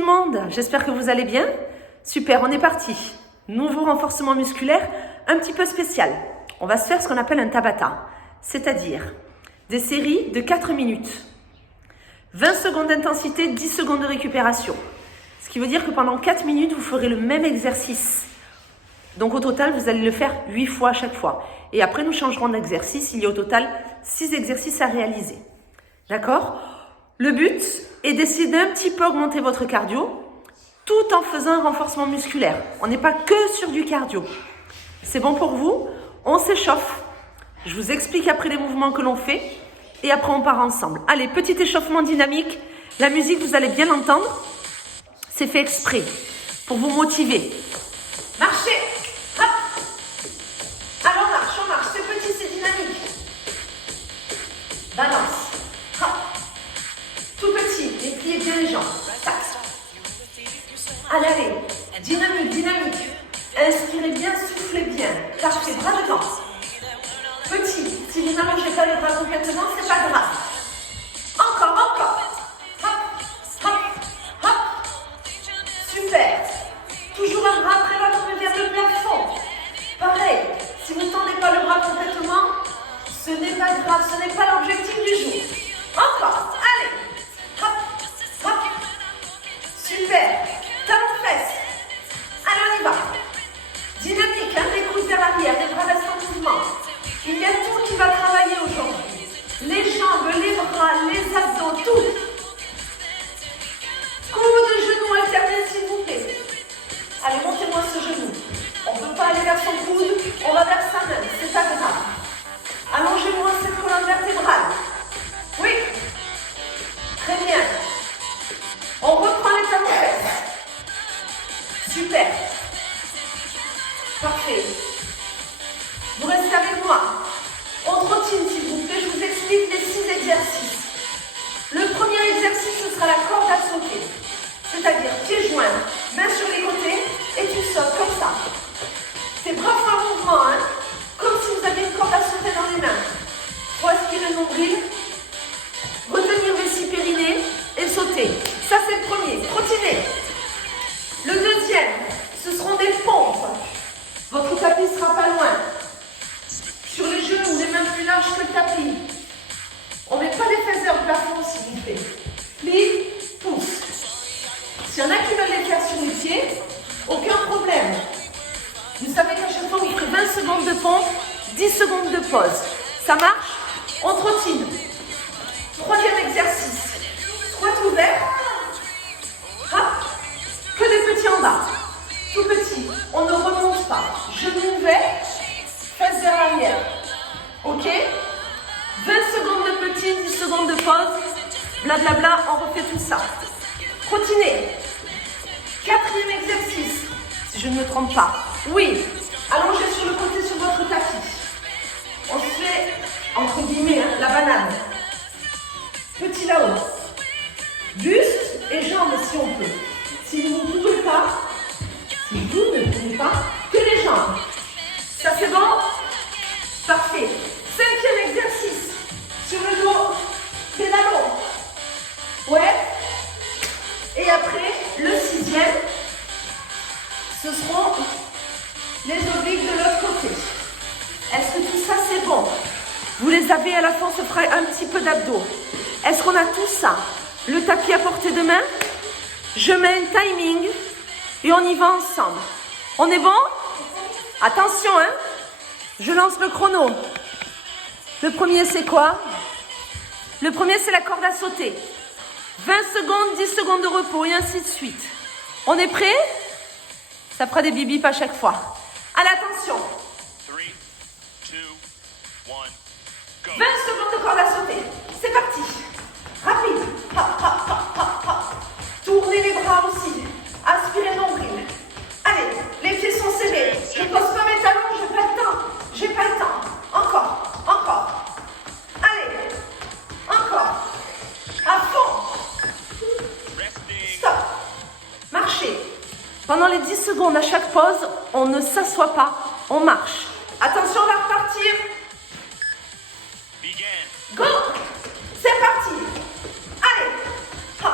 le monde, j'espère que vous allez bien. Super, on est parti. Nouveau renforcement musculaire, un petit peu spécial. On va se faire ce qu'on appelle un Tabata, c'est-à-dire des séries de 4 minutes. 20 secondes d'intensité, 10 secondes de récupération. Ce qui veut dire que pendant 4 minutes, vous ferez le même exercice. Donc au total, vous allez le faire 8 fois à chaque fois. Et après, nous changerons d'exercice. Il y a au total 6 exercices à réaliser. D'accord ? Le but est d'essayer d'un petit peu augmenter votre cardio tout en faisant un renforcement musculaire. On n'est pas que sur du cardio. C'est bon pour vous ? On s'échauffe. Je vous explique après les mouvements que l'on fait et après on part ensemble. Allez, petit échauffement dynamique. La musique, vous allez bien l'entendre. C'est fait exprès pour vous motiver. Marchez. Hop. Alors on marche. C'est petit, c'est dynamique. Balance. Hop. Tout petit, et pliez bien les jambes. Tac. Allez, dynamique. Inspirez bien, soufflez bien. Parfait, bras devant. Petit, si vous n'allongez pas les bras complètement, c'est pas grave. Encore. Hop. Super. Toujours un bras après l'autre vers le plafond. Pareil, si vous ne tendez pas le bras complètement, ce n'est pas grave, ce n'est pas l'objectif du jour. Encore, allez. Hop. Super. Talon fesse. Allez, on y va. Dynamique, les coudes vers l'arrière, les bras restent en mouvement. Il y a tout qui va travailler aujourd'hui. Les jambes, les bras, les abdos, tout. Coude de genou alternés, s'il vous plaît. Allez, montez-moi ce genou. On ne peut pas aller vers son coude, on va vers sa main, c'est pas grave. Allongez-moi cette colonne vertébrale. Oui. Très bien. On reprend les talons fesses. Super. Parfait. Vous restez avec moi. On trottine, s'il vous plaît. Je vous explique les 6 exercices. Le premier exercice, ce sera la corde à sauter. C'est-à-dire pieds joints, mains sur les côtés, et tu sautes comme ça. C'est bras en mouvement, hein, comme si vous aviez une corde à sauter dans les mains. Faut aspirer le nombril, retenir vessie périnée et sauter. Ça, c'est le premier. Trottiner. Le deuxième, ce seront des pompes. Votre tapis ne sera pas loin. Sur les genoux, les mains plus larges que le tapis. On ne met pas les fesses vers le plafond, s'il vous plaît. Plie, pousse. S'il y en a qui veulent les faire sur les pieds, aucun problème. Vous savez qu'à chaque fois, vous ferez 20 secondes de pompe, 10 secondes de pause. Ça marche? On trottine. Troisième exercice. Squat ouvert. Hop. Que des petits en bas. Tout petit. On ne remonte pas. Genoux ouverts. Fesses vers l'arrière. Ok? 20 secondes de petit, 10 secondes de pause. Blablabla, on refait tout ça. Trottinez. Quatrième exercice. Si je ne me trompe pas. Oui. Allongez sur le côté sur votre tapis. On se fait, entre guillemets, la banane. Petit là-haut. Buste et jambes si on peut. Si vous ne pouvez pas, que les jambes. Ça c'est bon? Parfait. Cinquième exercice. Sur le dos, pédalo. Ouais. Et après, le sixième, ce seront les obliques de l'autre côté. Est-ce que tout ça c'est bon? Vous les avez à la fin, on se fera un petit peu d'abdos. Est-ce qu'on a tout ça? Le tapis à portée de main. Je mets un timing et on y va ensemble. On est bon? Attention, hein? Je lance le chrono. Le premier, c'est quoi? Le premier, c'est la corde à sauter. 20 secondes, 10 secondes de repos et ainsi de suite. On est prêt? Ça fera des bip à chaque fois. Allez, attention. 3, 2, 1, go. 20 secondes de corde à sauter. C'est parti. Rapide. Hop. Tournez les bras aussi. Aspirez le nombril. Allez, les pieds sont serrés. Je ne pose pas mes talons, j'ai pas le temps. Encore. Allez, encore. À fond. Stop. Marchez. Pendant les 10 secondes à chaque pause, on ne s'assoit pas, on marche. Attention, on va repartir. Go. C'est parti. Allez. Hop.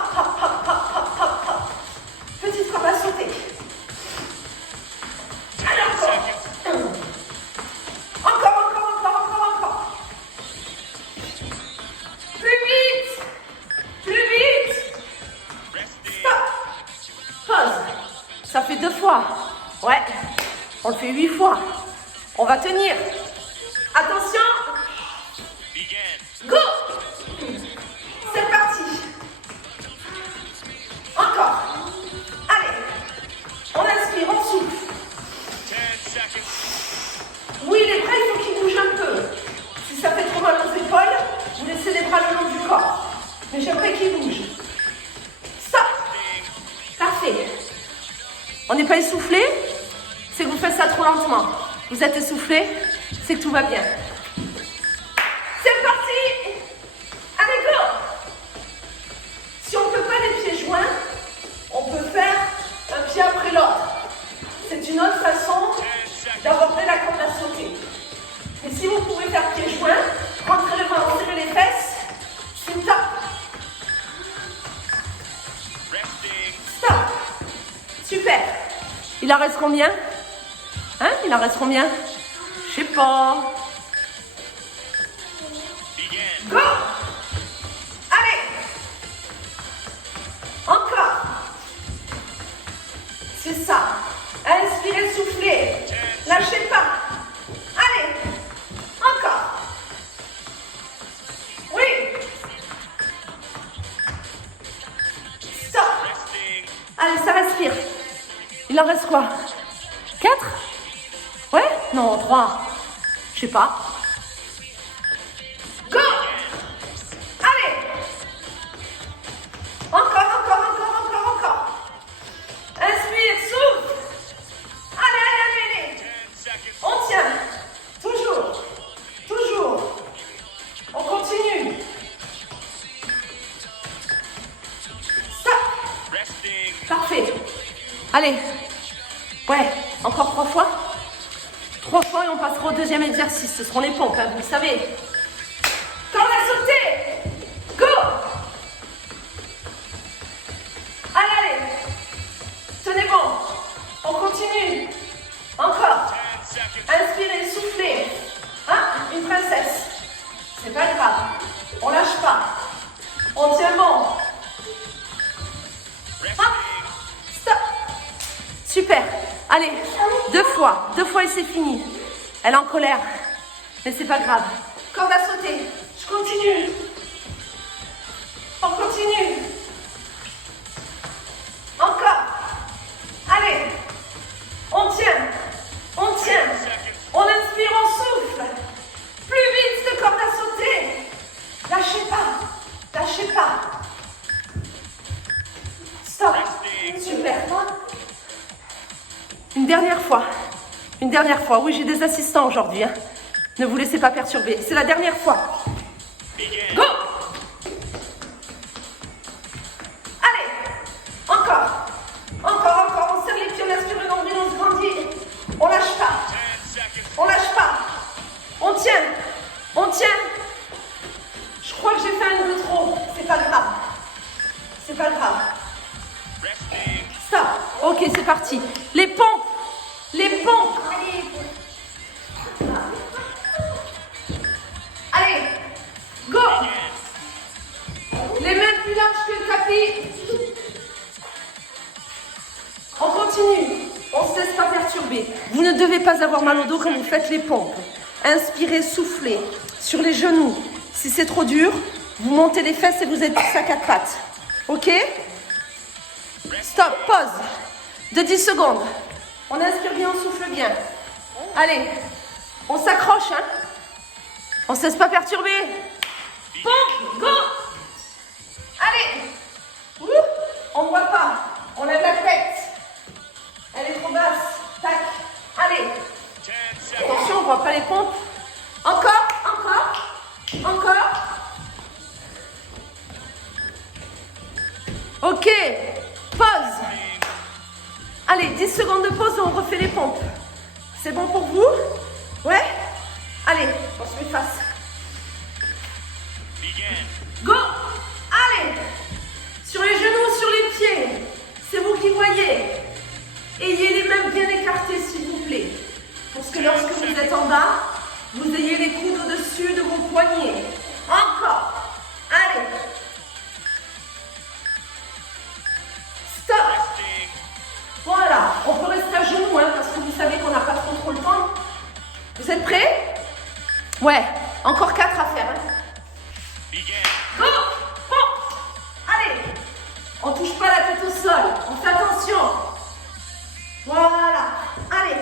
fois. Ouais, on le fait 8 fois. On va tenir. Attention. Begin. Go. C'est parti. Encore. Allez. On inspire, on souffle. 10 seconds. Oui, les bras, il faut qu'ils bougent un peu. Si ça fait trop mal aux épaules, vous laissez les bras le long du corps. Mais j'aimerais qu'ils bougent. Stop. Parfait. On n'est pas essoufflé, c'est que vous faites ça trop lentement. Vous êtes essoufflé, c'est que tout va bien. C'est parti. Allez, go. Si on ne peut pas les pieds joints, on peut faire un pied après l'autre. C'est une autre façon 10 seconds. d'aborder la corde à sauter. Et si vous pouvez faire pieds joints, rentrez les mains, serrez les fesses, c'est top. Resting. Stop. Super. Il en reste combien? Hein? Il en reste combien? Je sais pas. Begin. Go. Allez. Encore. C'est ça. Inspirez, soufflez. Lâchez pas. Allez. Encore. Oui. Stop. Resting. Allez, ça respire. Il en reste quoi? 4? Ouais? Non, 3. Je sais pas. Go! Allez! Encore. Inspire, souffle. Allez. 10 seconds. On tient. Toujours. On continue. Stop. Resting. Parfait. Allez. Ouais, encore 3 fois. 3 fois et on passera au deuxième exercice. Ce seront les pompes, hein, vous le savez. Corde à sauter. Go. Allez. Tenez bon. On continue. Encore. 10 seconds. Inspirez, soufflez. Hein? Une princesse. C'est pas grave. On lâche pas. On tient bon. Resting. Stop. Super. Allez, 2 fois. 2 fois et c'est fini. Elle est en colère. Mais c'est pas grave. Corde à sauter. Je continue. On continue. Encore. Allez. On tient. On inspire, on souffle. Plus vite cette corde à sauter. Lâchez pas. Stop. Super. Une dernière fois. Oui, j'ai des assistants aujourd'hui. Hein. Ne vous laissez pas perturber. C'est la dernière fois. Begin. Go. Allez. Encore. On serre les pieds, on aspire le nombril, on se grandit. On lâche pas. 10 seconds. On lâche pas. On tient. Je crois que j'ai fait un peu trop. C'est pas grave. Resting. Stop. Ok, c'est parti. Les pompes. Allez. Go. Les mains plus larges que le tapis. On continue. On ne se laisse pas perturber. Vous ne devez pas avoir mal au dos quand vous faites les pompes. Inspirez, soufflez. Sur les genoux. Si c'est trop dur, vous montez les fesses et vous êtes plus à 4 pattes. Ok? Stop, pause. De 10 secondes. On inspire bien, on souffle bien. Allez, on s'accroche, hein? On ne se laisse pas perturber. Pompe, go! Allez! Ouh, on ne voit pas. On lève la tête. Elle est trop basse. Tac. Allez. 10 seconds. Attention, on ne voit pas les pompes. Encore. Ok. Pause. Allez, 10 secondes de pause et on refait les pompes. C'est bon pour vous? Ouais? Allez, on se met face. Begin. Go! Allez! Sur les genoux, sur les pieds. C'est vous qui voyez. Ayez les mains bien écartées, s'il vous plaît. Pour que lorsque vous êtes en bas, vous ayez les coudes au-dessus de vos poignets. Encore. Allez. Stop. Resting. Voilà. On peut rester Ouais, encore 4 à faire. Hein. Begin. Go! Bon. Allez. On touche pas la tête au sol. On fait attention. Voilà. Allez.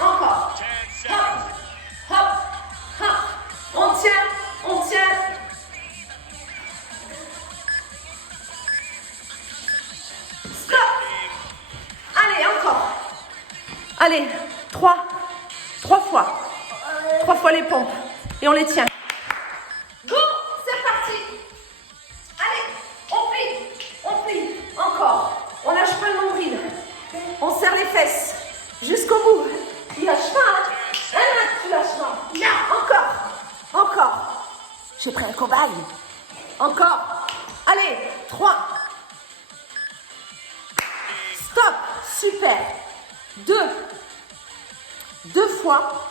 Encore. 10 Hop. seconds. Hop. Hop. On tient. On tient. Stop. Allez, encore. Allez. 3. 3 fois. 3 fois les pompes. Et on les tient. Go, c'est parti. Allez, on plie, encore. On lâche pas le nombril. On serre les fesses jusqu'au bout. Tu lâches pas, hein? Hein, tu lâches pas. Non, encore. J'ai pris un cobaye. Encore. Allez, 3. Stop, super. 2. 2 fois.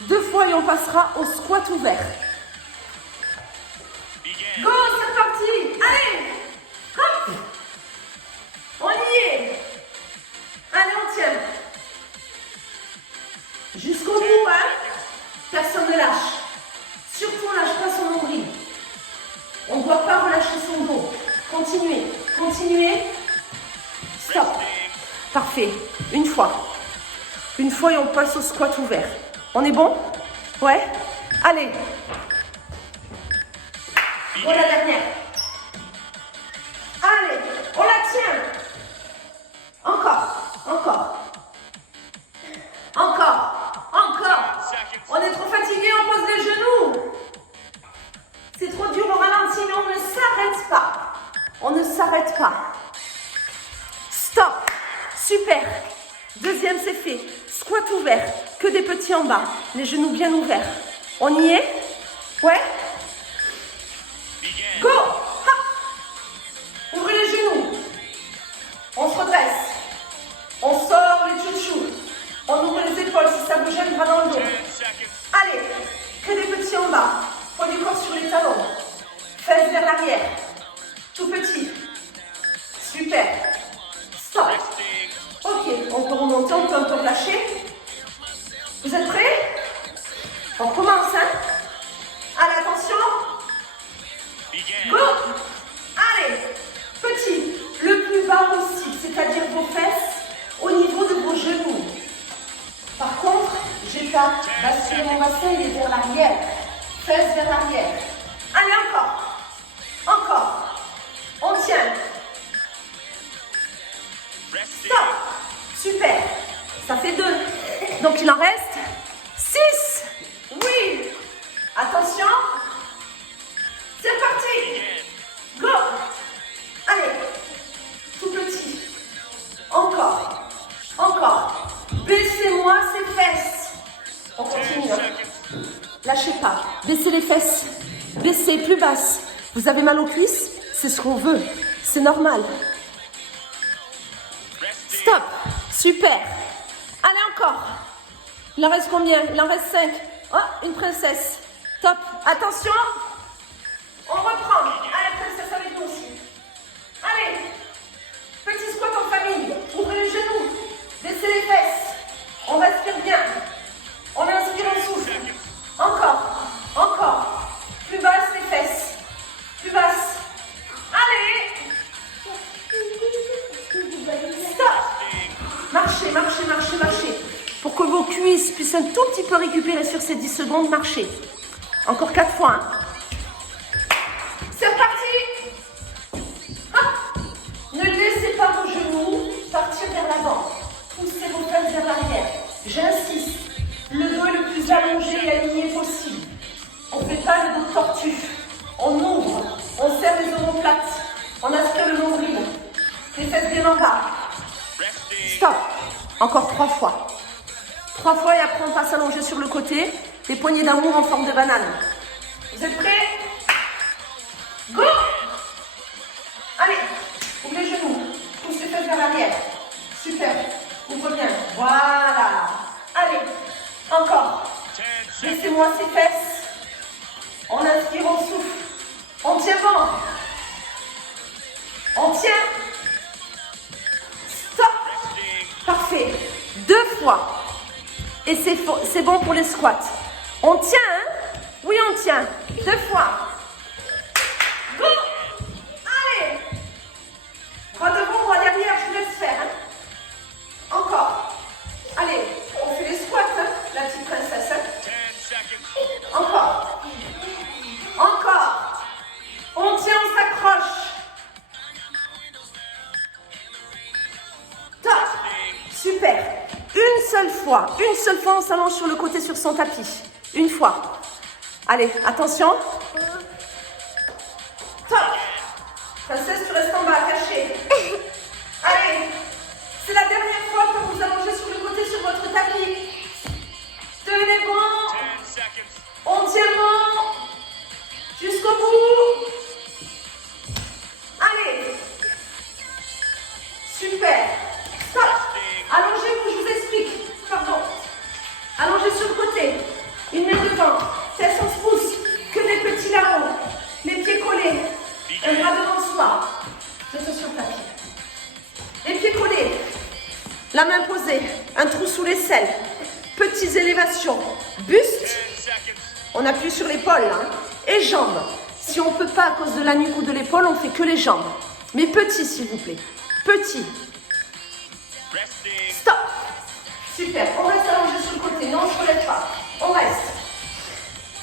2 fois et on passera au squat ouvert. Begin. Go, c'est parti. Allez. Hop. On y est. Allez, on tient. Jusqu'au bout, hein. Personne ne lâche. Surtout, on ne lâche pas son nombril. On ne doit pas relâcher son dos. Continuez. Continuez. Stop. Parfait. Une fois. Une fois et on passe au squat ouvert. On est bon? Ouais? Allez. Voilà la dernière. Allez, on la tient. Encore. On est trop fatigué, on pose les genoux. C'est trop dur au ralenti, mais on ne s'arrête pas. Stop. Super. Deuxième, c'est fait. Squat ouvert. Que des petits en bas. Les genoux bien ouverts. On y est? Ouais? Begin. Go! Hop. Ouvrez les genoux. On se redresse. On sort les chouchous. On ouvre les épaules si ça vous gêne, bras dans le dos. 10 seconds. Allez, que des petits en bas. Poids du corps sur les talons. Fesses vers l'arrière. Tout petit. Super. Stop. Resting. Ok, on peut remonter, on peut un peu relâcher. Vous êtes prêts? On commence, hein? Allez, attention. Begin. Go! Allez, petit, le plus bas possible, c'est-à-dire vos fesses au niveau de vos genoux. Par contre, j'ai pas basculer mon bassin, il est vers l'arrière. Fesses vers l'arrière. Allez, encore. On tient. Resting. Stop. Super. Ça fait 2. Donc il en reste 6. Oui. Attention. C'est parti. Begin. Go. Allez. Tout petit. Encore. Baissez-moi ces fesses. On 10 continue. seconds. Lâchez pas. Baissez les fesses. Baissez plus basse. Vous avez mal aux cuisses? C'est ce qu'on veut. C'est normal. Resting. Stop. Super. Allez, encore. Il en reste combien? Il en reste 5. Oh, une princesse. Top. Attention. On reprend. Allez, princesse avec nous aussi. Allez. Petit squat en famille. Ouvrez les genoux. Baissez les fesses. On respire bien. On inspire, on souffle. Encore. Plus basse les fesses. Plus basse. Allez. Stop. Marchez. Pour que vos cuisses puissent un tout petit peu récupérer sur ces 10 secondes, marchez. Encore 4 fois. Hein. C'est reparti. Hop. Ne laissez pas vos genoux partir vers l'avant. Poussez vos fesses vers l'arrière. J'insiste. Le dos est le plus allongé et aligné possible. On ne fait pas le dos tortue. On ouvre. On serre les omoplates. On aspire le nombril. Les fesses bien en bas. Resting. Stop. Encore 3 fois. 3 fois et après on passe allongé sur le côté. Les poignées d'amour en forme de banane. Vous êtes prêts? Go! Allez, ouvrez les genoux. Pousse les fesses vers l'arrière. Super. Ouvre bien. Voilà. Allez, encore. 10 seconds. Laissez-moi ces fesses. On inspire, on souffle. On tient bon. On tient. Stop. Resting. Parfait. 2 fois. Et c'est bon pour les squats. On tient, hein? on tient. 2 fois. Go. Allez. Bras devant, bras derrière, je vous laisse faire. Hein. Encore. Allez, on fait les squats, hein, la petite princesse. Hein. 10 seconds. Encore. Encore. On tient, on s'accroche. Top. Super. Une seule fois, on s'allonge sur le côté sur son tapis. Une fois. Allez, attention. Top. Princesse, tu restes en bas, caché. Allez. C'est la dernière fois que vous allongez sur le côté sur votre tapis. Tenez bon. 10 seconds. On tient bon. Jusqu'au bout. Allez. Super. Stop. Allongez-vous, je vous explique. Pardon. Allongez sur le côté. Une main devant. Tête on se pousse. Que des petits là-haut. Les pieds collés. Un bras devant soi. Tête sur le tapis. Les pieds collés. La main posée. Un trou sous l'aisselle. Petites élévations. Buste. 10 seconds. On appuie sur l'épaule, hein. Et jambes. Si on ne peut pas à cause de la nuque ou de l'épaule, on fait que les jambes. Mais petit, s'il vous plaît. Petit. Resting. Stop. Super. On reste allongé sur le côté. Non, on ne se relève pas. On reste.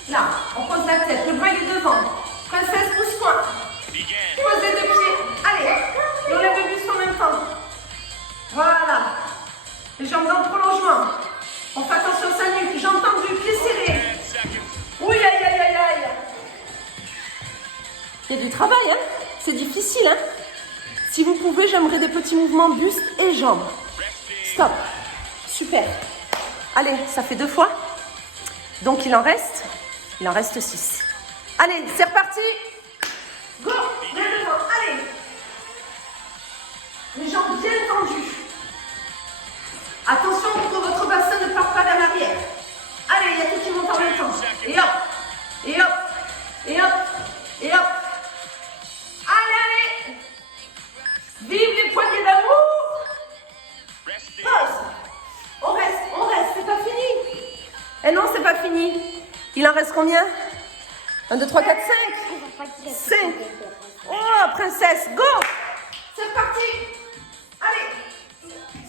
Là, on pose la tête. Le bras il est devant. Princesse, pousse-moi. Begin. Pose les 2 pieds. Allez. Et on lève le buste en même temps. Voilà. Les jambes dans le prolongement. On fait attention à sa nuque. Jambes tendues, pieds serrés. 10 seconds. Oui, aïe, aïe, aïe, aïe. Il y a du travail, hein. C'est difficile, hein. Si vous pouvez, j'aimerais des petits mouvements buste et jambes. Resting. Stop. Super. Allez, ça fait 2 fois. Donc, il en reste 6. Allez, c'est reparti. Go. Main devant. Allez. Les jambes bien tendues. Attention pour que votre bassin ne parte pas vers l'arrière. Allez, il y a tout qui monte en même temps. Et hop. Et hop. Et hop. Et hop. Allez, allez. Vive les poignées d'amour. Resting. Pause. On reste, c'est pas fini. Eh non, c'est pas fini. Il en reste combien? 1, 2, 3, 4, 5. 5. Oh, princesse, go. C'est reparti. Allez.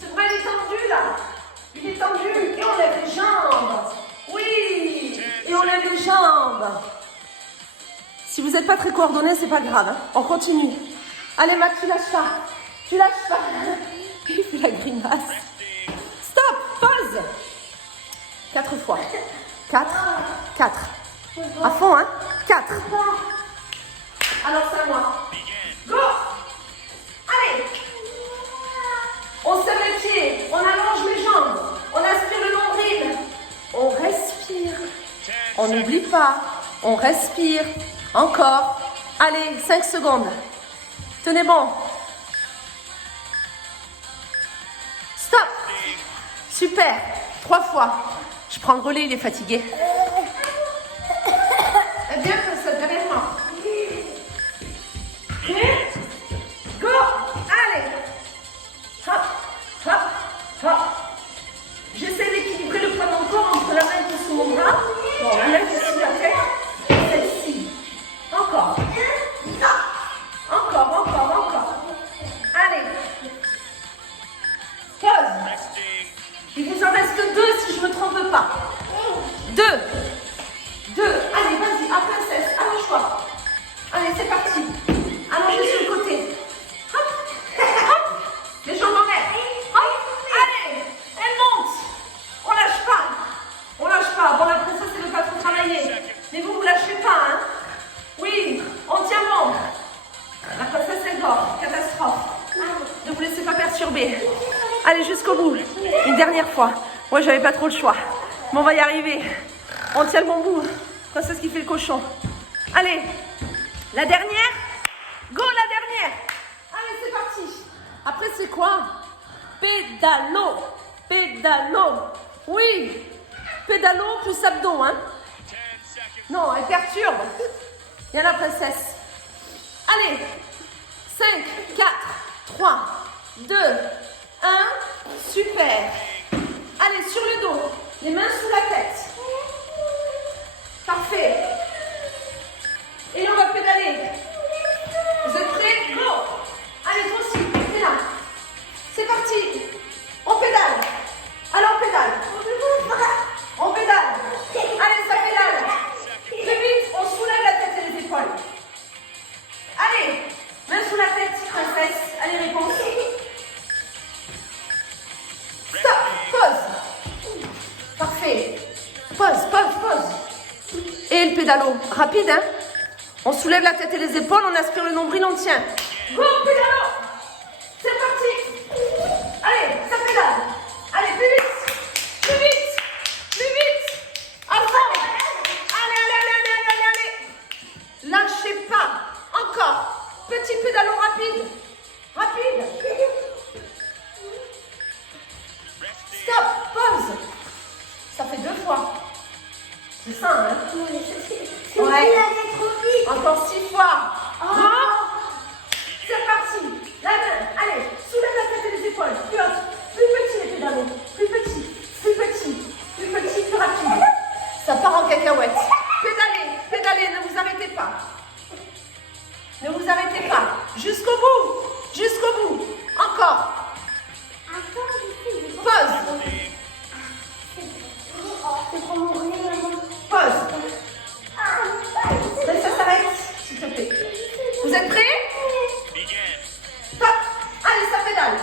Ce bras, il est tendu, là. Il est tendu. Et on lève les jambes. Oui. Et on lève les jambes. Si vous n'êtes pas très coordonné, c'est pas grave. Hein. On continue. Allez, Mac, tu lâches pas. Tu lâches pas. Il fait la grimace. Resting. Stop, pause. 4 fois. 4, 4. À fond, hein. 4. Alors, c'est à moi. Begin. Go. Allez. On serre les pieds. On allonge les jambes. On aspire le nombril. On respire. 10 On seconds. n'oublie pas. On respire. Encore. Allez, 5 secondes. Tenez bon. Stop. Super. 3 fois. Je prends le relais, il est fatigué. Eh bien, ça derrière moi. Prêt? Go. Allez. Hop, hop, hop. J'essaie d'équilibrer le poids de mon corps entre la main qui est sous mon bras. Bon, la main qui est sous la tête. Et celle-ci. Encore. Encore. Allez. Pause. Resting. Il vous en reste 2 si je ne me trompe pas. 2. Allez, vas-y, à princesse, allonge-toi. Allez, c'est parti. Allongez sur le côté. Hop, hop. Les jambes en l'air. Hop. Allez, elle monte. On lâche pas. Bon, la princesse, elle ne veut pas trop travailler. Mais vous lâchez pas, hein. Oui, on tient bon. La princesse, elle dort. Catastrophe. Ne vous laissez pas perturber. Allez, jusqu'au bout. Une dernière fois. Moi, j'avais pas trop le choix. Mais on va y arriver. On tient le bon bout. Princesse qui fait le cochon. Allez. La dernière. Go, la dernière. Allez, c'est parti. Après, c'est quoi? Pédalo. Oui. Pédalo plus abdos, hein. 10 seconds. Non, elle perturbe. Viens la princesse. Allez. 5, 4, 3, 2, 1. Super. Allez, sur le dos. Les mains sous la tête. Parfait. pédalo. Rapide, hein. On soulève la tête et les épaules, on aspire le nombril, on tient. Go, pédalo. C'est parti. Allez, ça pédale. Allez, plus vite. Plus vite. Plus vite. À fond. Allez, allez, allez, allez, allez, allez. Lâchez pas. Encore. Petit pédalo rapide. Rapide. Stop. Pause. Ça fait 2 fois. C'est ça, hein? Ouais. Encore 6 fois. Go. C'est parti. La main. Allez, soulève la tête et les épaules. Plus haute. Plus petit les pédalos. Plus petit. Plus petit. Plus petit, plus rapide. Ça part en cacahuète. Pédalez. Pédalez. Ne vous arrêtez pas. Ne vous arrêtez pas. Jusqu'au bout. Jusqu'au bout. Encore. Pause. Pause. Ça s'arrête, s'il te plaît. Vous êtes prêts? Begin. Stop. Allez, ça pédale.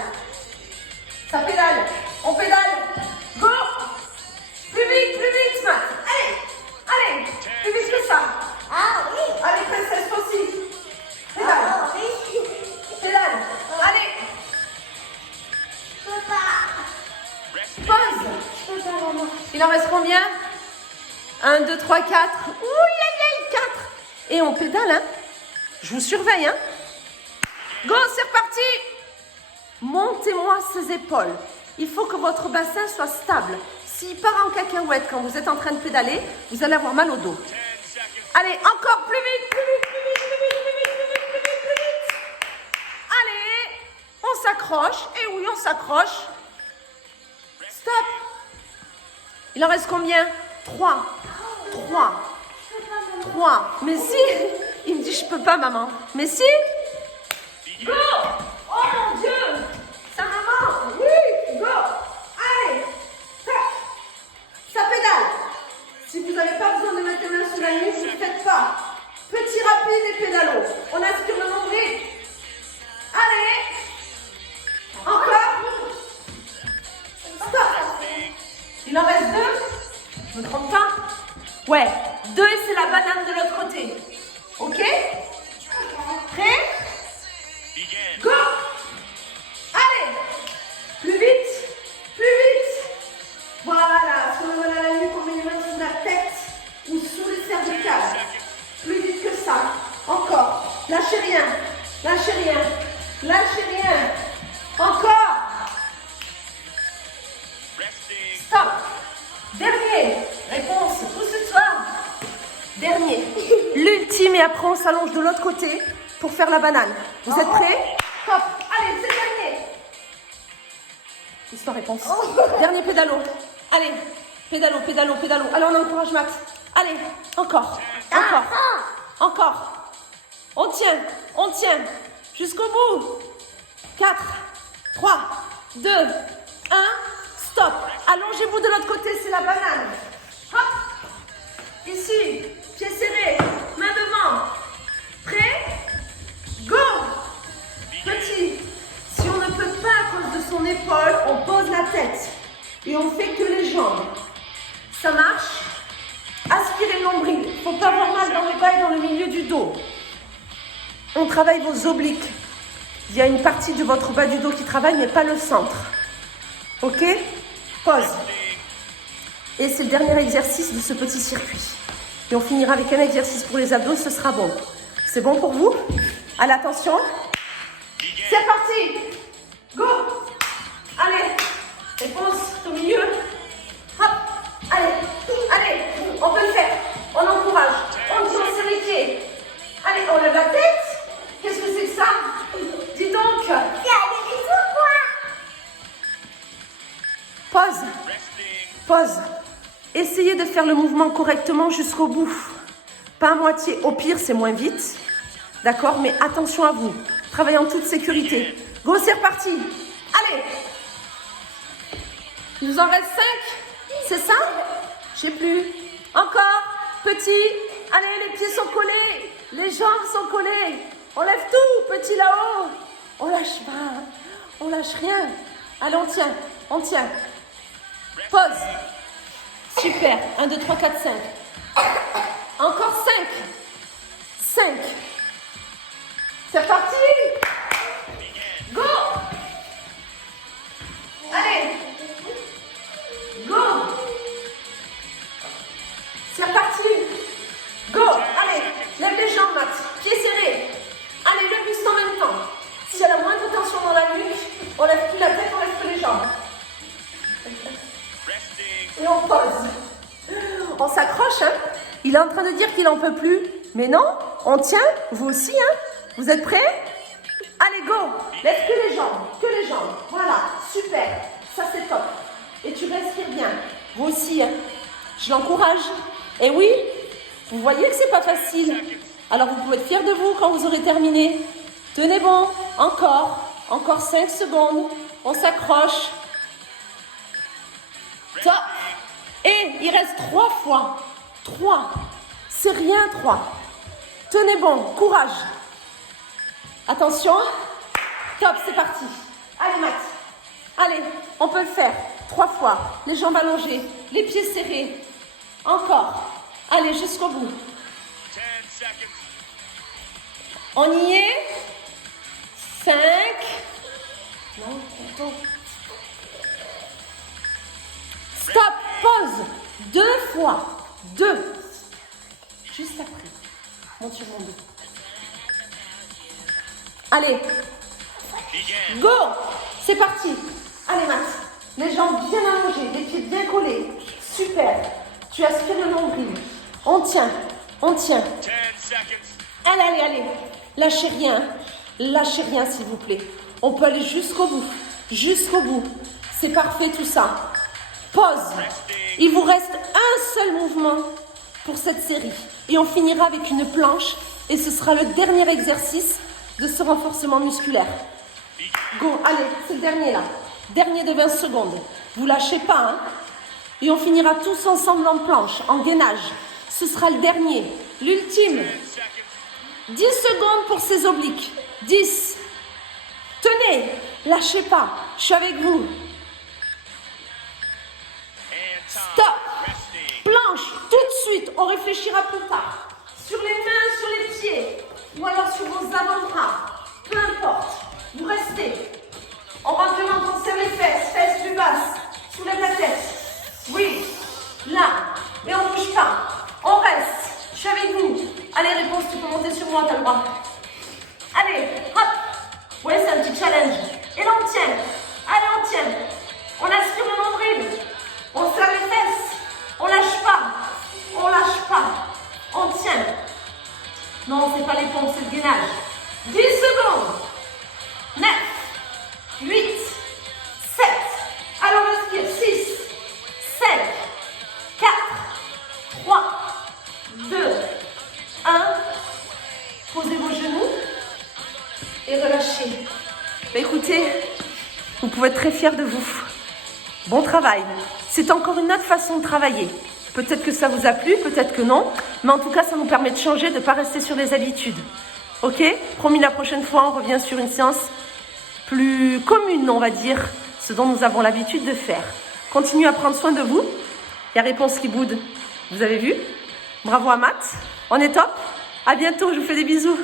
Ça pédale. On pédale. Go. Plus vite, Matt. Allez. Allez. Plus vite que ça. Allez, princesse, aussi. Pédale. Pédale. Allez. Resting. Pause. Il en reste combien? 1, 2, 3, 4. Ouh, 4. Et on pédale, hein. Je vous surveille, hein. Go, c'est reparti. Montez-moi ces épaules. Il faut que votre bassin soit stable. S'il part en cacahuète quand vous êtes en train de pédaler, vous allez avoir mal au dos. 10 seconds. Allez, encore plus vite, plus vite, plus vite, plus vite, plus vite, plus vite, plus vite, plus vite. Allez, on s'accroche. Et oui, on s'accroche. Stop. Il en reste combien? 3. 3. Mais si. Il me dit, je peux pas, maman. Mais si. Go. Oh mon Dieu. Ça maman. Oui, go. Allez. Ça pédale. Si vous n'avez pas besoin de mettre les mains sous la nuque, ne le faites pas. Petit rapide et pédalo. On aspire le nombril. Allez. Encore. Stop. Il en reste 2. Je me trompe pas? Ouais. 2 et c'est la banane de l'autre côté. Ok? Prêt? Begin. Go! Allez! Plus vite! Plus vite! Voilà, sur le mal à la nuque, on met les mains sous la tête ou sous les cervicales. Plus vite que ça. Encore. Lâchez rien. Lâchez rien. Lâchez rien. Encore. Resting. Stop. Dernier. Réponse. Tout ce soir. Dernier. L'ultime et après on s'allonge de l'autre côté pour faire la banane. Vous êtes prêts? Hop. Allez, c'est le dernier. Histoire réponse. Dernier pédalo. Allez. Pédalo, pédalo, pédalo. Allez, on encourage Max. Allez, encore. Encore. Encore. On tient. Jusqu'au bout. 4, 3, 2, 1. Stop. Allongez-vous de l'autre côté, c'est la banane. Hop. Ici. Pieds serrés. Main devant. Prêt? Go. Petit. Si on ne peut pas à cause de son épaule, on pose la tête. Et on fait que les jambes. Ça marche? Aspirez le nombril. Il ne faut pas avoir mal dans les bas et dans le milieu du dos. On travaille vos obliques. Il y a une partie de votre bas du dos qui travaille, mais pas le centre. Ok? Pause. Et c'est le dernier exercice de ce petit circuit. Et on finira avec un exercice pour les abdos, ce sera bon. C'est bon pour vous? Allez, attention. C'est parti. Go. Allez. Réponse au milieu. Hop. Allez. Allez. On peut le faire. On encourage. On tient sur les pieds. Allez, on lève la tête. Qu'est-ce que c'est que ça? Dis donc. Pause. Pause. Essayez de faire le mouvement correctement jusqu'au bout. Pas à moitié. Au pire, c'est moins vite. D'accord? Mais attention à vous. Travaillez en toute sécurité. Go, c'est reparti. Allez. Il nous en reste 5. C'est ça? Je sais plus. Encore. Petit. Allez, les pieds sont collés. Les jambes sont collées. On lève tout. Petit là-haut. On lâche pas. On lâche rien. Allez, on tient. On tient. Pause. Super. 1, 2, 3, 4, 5. Encore C'est reparti. Go. Allez. Go. C'est reparti. Go. Allez, lève les jambes, Matt. Pieds serrés. Allez, le buste en même temps. S'il y a la moindre tension dans la nuque, on lève plus la tête, on lève plus les jambes. Resting. Et on pose. On s'accroche, hein. Il est en train de dire qu'il n'en peut plus. Mais non, on tient. Vous aussi, hein. Vous êtes prêts? Allez, go. Lève que les jambes. Que les jambes. Voilà, super. Ça, c'est top. Et tu respires bien. Vous aussi, hein. Je l'encourage. Et oui, vous voyez que c'est pas facile. Alors, vous pouvez être fiers de vous quand vous aurez terminé. Tenez bon. Encore 5 secondes. On s'accroche. Top. Et il reste 3 fois. 3. C'est rien, 3. Tenez bon. Courage. Attention. Top, c'est parti. Allez, Matt. Allez, on peut le faire. 3 fois. Les jambes allongées. Les pieds serrés. Encore. Allez, jusqu'au bout. 10 seconds. On y est. 5. Non, attends. Stop, pause. 2 fois. 2. Juste après. Monte sur mon dos. Allez, Begin. go. C'est parti. Allez, Max. Les jambes bien allongées, les pieds bien collés. Super. Tu aspires le nombril. On tient. 10 seconds. Allez. Lâchez rien. Lâchez rien, s'il vous plaît. On peut aller jusqu'au bout. Jusqu'au bout. C'est parfait tout ça. Pause. Il vous reste un seul mouvement pour cette série. Et on finira avec une planche. Et ce sera le dernier exercice de ce renforcement musculaire. Go, allez, c'est le dernier là. Dernier de 20 secondes. Vous lâchez pas, hein. Et on finira tous ensemble en planche, en gainage. Ce sera le dernier, l'ultime. 10 seconds. 10 secondes pour ces obliques. 10. Tenez, lâchez pas. Je suis avec vous. And time. Stop. Resting. Planche, tout de suite. On réfléchira plus tard. Sur les mains, sur les pieds. Ou alors sur vos avant-bras. Peu importe. Vous restez. On va maintenant on serre les fesses. Fesses plus basses. Soulève la tête. Oui. Là. Et on ne bouge pas. On reste. Je suis avec vous. Allez, réponse, tu peux monter sur moi, t'as le droit. Allez, hop. Ouais, c'est un petit challenge. Et là, on tient. Allez, on tient. On aspire le nombril. On serre les fesses. On lâche pas. On lâche pas. On tient. Non, c'est pas les pompes, c'est le gainage. 10 secondes. 9, 8, 7. Alors, on respire. 6, 5, 4, 3, 2, 1. Posez vos genoux et relâchez. Écoutez, vous pouvez être très fiers de vous. Bon travail. C'est encore une autre façon de travailler. Peut-être que ça vous a plu, peut-être que non. Mais en tout cas, ça nous permet de changer, de ne pas rester sur les habitudes. Ok? Promis, la prochaine fois, on revient sur une séance plus commune, on va dire, ce dont nous avons l'habitude de faire. Continuez à prendre soin de vous. Il y a réponse qui boude. Vous avez vu? Bravo à Matt. On est top. À bientôt, je vous fais des bisous.